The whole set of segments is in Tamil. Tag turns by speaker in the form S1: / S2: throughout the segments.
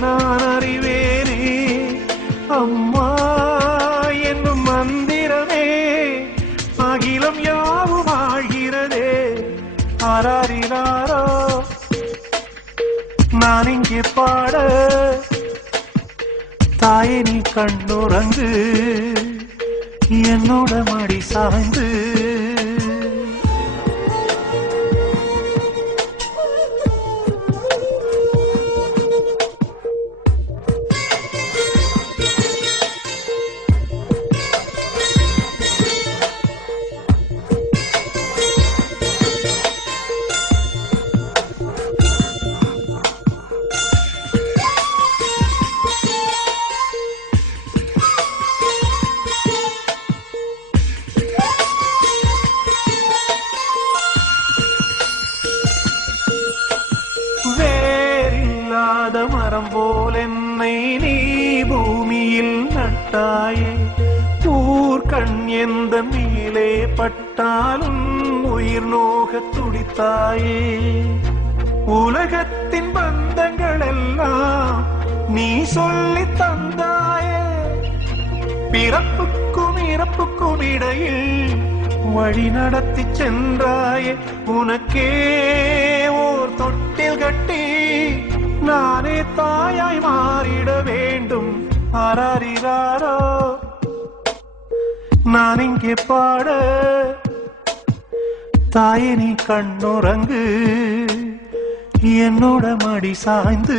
S1: நான் அறிவேனே. அம்மா என்னும் மந்திரமே அகிலம் யாவும் ஆழ்கிறதே. ஆராரிலாரோ நான் இங்கே பாட தாயே நீ கண்ணுறங்கு. என்னோட மடி சாய்ந்து வேறில்லாத மரம் போல் என்னை நீ பூமியில் நட்டாயே. ஊர்கண் எந்த மேலே பட்டாலும் உயிர் நோக துடித்தாயே. உலகத்தின் பந்தங்கள் எல்லாம் நீ சொல்லி தந்தாயே. பிறப்புக்கும் இறப்புக்கும் இடையில் வழி நடத்தி சென்றாயே. உனக்கே ஓர் தொட்டில் கட்டி நானே தாயாய் மாறிட வேண்டும். ஆராரிராரோ நான் இங்கே பாட. தாயே நீ கண்ணுறங்கு. என்னோட மடி சாய்ந்து.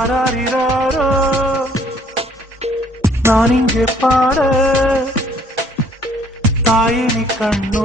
S1: ஆராரிராரோ நான் இங்கே பாட தாயே நீ கண்ணு